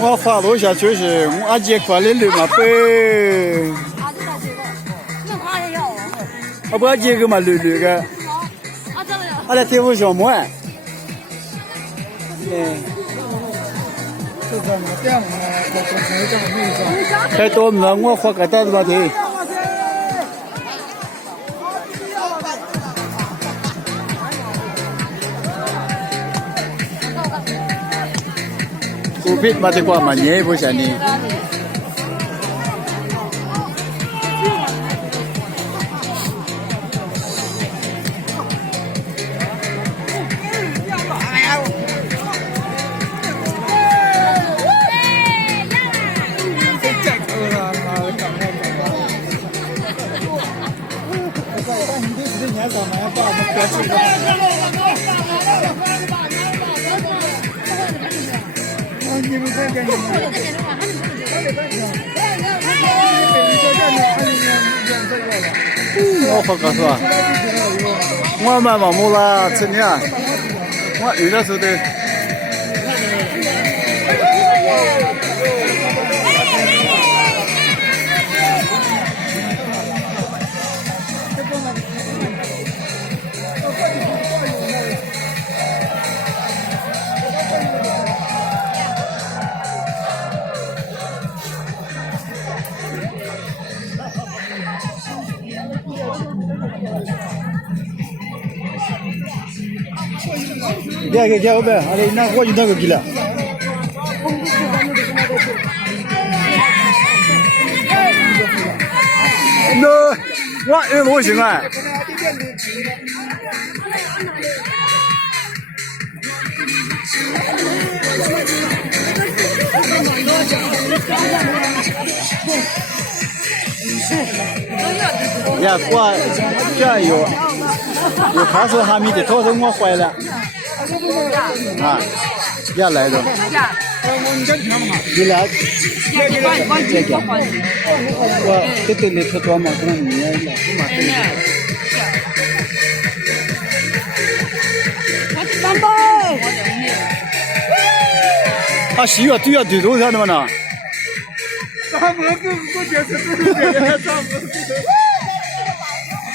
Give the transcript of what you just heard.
我发落下就是我阿姐过来溜嘛背，我不阿姐个嘛溜溜个，阿来天府小木哎，太多了，我花个袋子嘛的。不必嘛的话嘛，你也不想你。我好告诉啊，我买毛木啦，今天我有的时候的。dia ke jauh be ada ina ko juda ke gila no wa e lo xing ai呀挂这有爬手哈密的拖着我坏了啊呀来着你俩我这对你吃多嘛可能你也来不嘛啊喜悦对呀对头啥的嘛呢咱们跟过节是对的